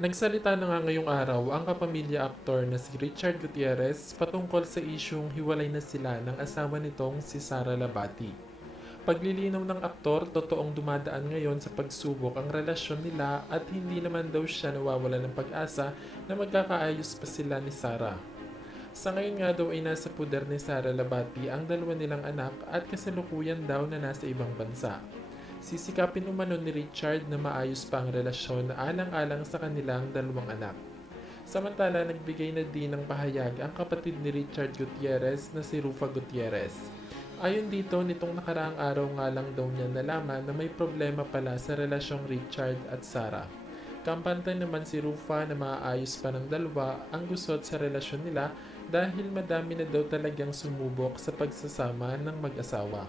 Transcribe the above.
Nagsalita na nga ngayong araw ang kapamilya aktor na si Richard Gutierrez patungkol sa isyung hiwalay na sila ng asawa nitong si Sara Labati. Paglilinaw ng aktor, totoong dumadaan ngayon sa pagsubok ang relasyon nila at hindi naman daw siya nawawala ng pag-asa na magkakaayos pa sila ni Sara. Sa ngayon nga daw ay nasa puder ni Sara Labati ang dalawa nilang anak at kasalukuyan daw na nasa ibang bansa. Sisikapin umano ni Richard na maayos pa ang relasyon na alang-alang sa kanilang dalawang anak. Samantala, nagbigay na din ng pahayag ang kapatid ni Richard Gutierrez na si Rufa Gutierrez. Ayon dito, nitong nakaraang araw nga lang daw niya nalaman na may problema pala sa relasyong Richard at Sarah. Kampante naman si Rufa na maayos pa ng dalawa ang gusot sa relasyon nila dahil madami na daw talagang sumubok sa pagsasama ng mag-asawa.